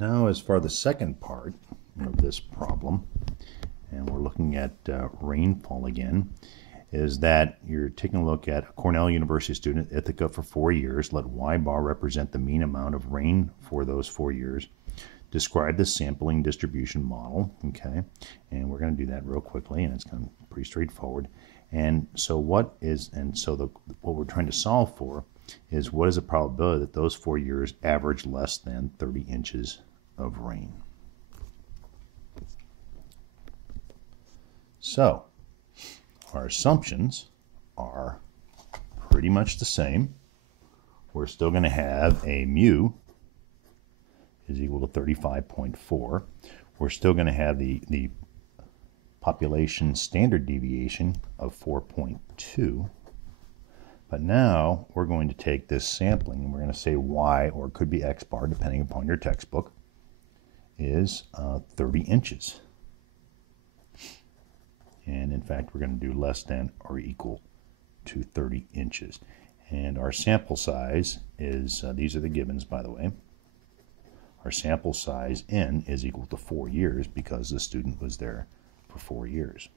Now, as for the second part of this problem, and we're looking at rainfall again, is that you're taking a look at a Cornell University student, Ithaca, for 4 years. Let y bar represent the mean amount of rain for those 4 years. Describe the sampling distribution model, okay? And we're going to do that real quickly, and it's kind of pretty straightforward. And so what we're trying to solve for is what is the probability that those 4 years average less than 30 inches of rain. So our assumptions are pretty much the same. We're still going to have a mu is equal to 35.4. We're still going to have the population standard deviation of 4.2. But now we're going to take this sampling and we're going to say y, or it could be x bar depending upon your textbook, is 30 inches. And in fact, we're going to do less than or equal to 30 inches. And our sample size is, these are the givens, by the way. Our sample size n is equal to 4 years because the student was there for 4 years.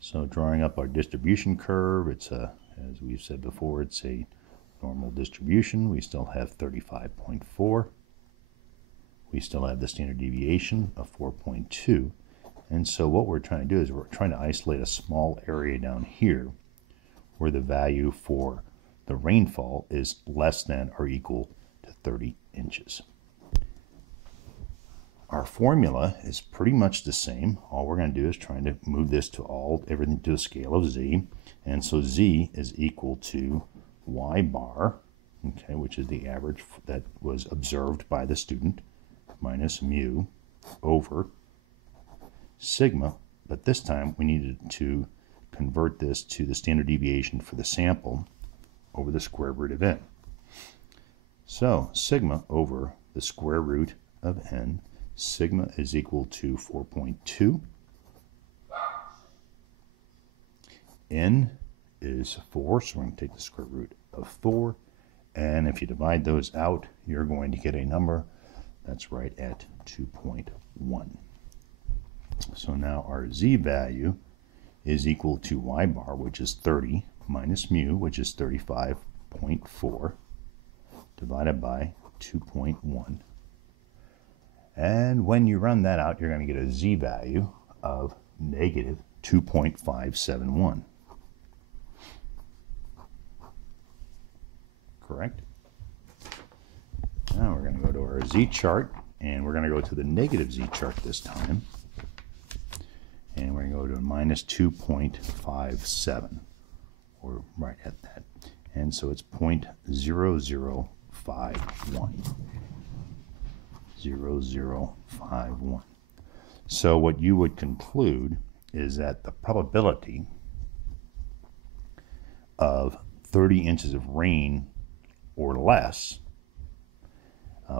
So drawing up our distribution curve, it's as we've said before, it's a normal distribution. We still have 35.4. We still have the standard deviation of 4.2. And so what we're trying to do is we're trying to isolate a small area down here where the value for the rainfall is less than or equal to 30 inches. Our formula is pretty much the same. All we're going to do is trying to move this to everything to a scale of z. And so z is equal to y bar, okay, which is the average that was observed by the student, minus mu over sigma, but this time we needed to convert this to the standard deviation for the sample over the square root of n. So sigma over the square root of n, sigma is equal to 4.2. N is 4, so we're going to take the square root of 4. And if you divide those out, you're going to get a number that's right at 2.1. So now our z value is equal to y bar, which is 30, minus mu, which is 35.4, divided by 2.1. And when you run that out, you're going to get a z value of negative 2.571. Correct? Now we're going to go to our z chart, and we're going to go to the negative z chart this time. And we're going to go to a minus 2.57. We're right at that. And so it's 0.0051. 0051. So what you would conclude is that the probability of 30 inches of rain or less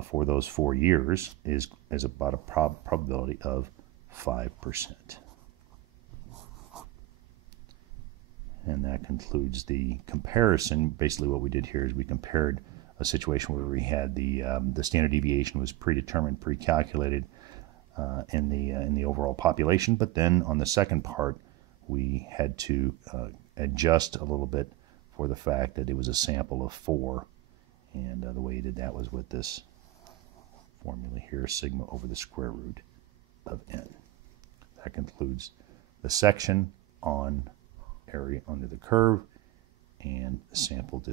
for those 4 years is about a probability of 5%. And that concludes the comparison. Basically what we did here is we compared a situation where we had the standard deviation was predetermined, pre-calculated in the overall population, but then on the second part we had to adjust a little bit for the fact that it was a sample of 4, and the way you did that was with this formula here, sigma over the square root of n. That concludes the section on area under the curve and sample distribution.